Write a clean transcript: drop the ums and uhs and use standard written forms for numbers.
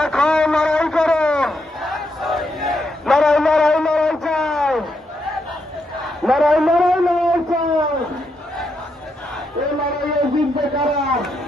এখন লড়াই করো, লড়াই লড়াই লড়াই চাই, লড়াই লড়াই লড়াই চাই। এই লড়াইয়ে জিতবে কারা?